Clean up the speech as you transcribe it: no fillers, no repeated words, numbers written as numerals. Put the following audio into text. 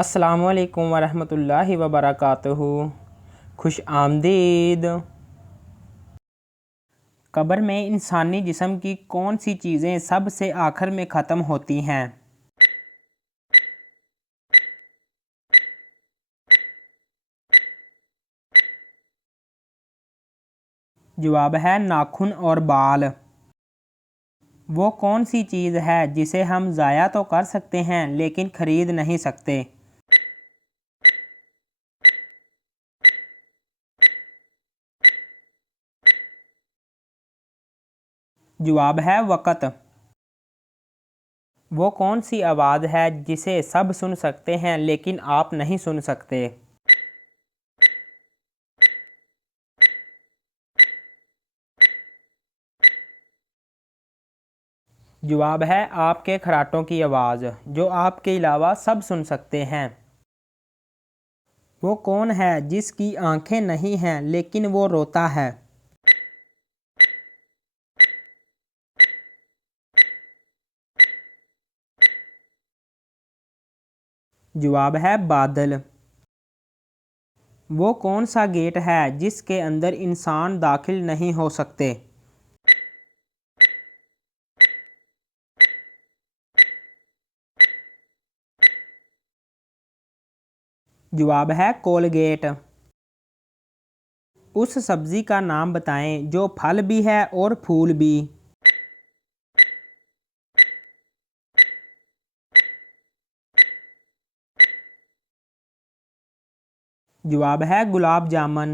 अस्सलामुअलैकुम वरहमतुल्लाहि वबरकातुहू। खुश आमदीद। कब्र में इंसानी जिस्म की कौन सी चीज़ें सबसे आखिर में ख़त्म होती हैं? जवाब है नाखून और बाल। वो कौन सी चीज़ है जिसे हम ज़ाया तो कर सकते हैं लेकिन ख़रीद नहीं सकते? जवाब है वक़्त। वो कौन सी आवाज़ है जिसे सब सुन सकते हैं लेकिन आप नहीं सुन सकते? जवाब है आपके खराटों की आवाज़, जो आपके अलावा सब सुन सकते हैं। वो कौन है जिसकी आंखें नहीं हैं लेकिन वो रोता है? जवाब है बादल। वो कौन सा गेट है जिसके अंदर इंसान दाखिल नहीं हो सकते? जवाब है कोलगेट। उस सब्ज़ी का नाम बताएं जो फल भी है और फूल भी। जवाब है गुलाब जामुन।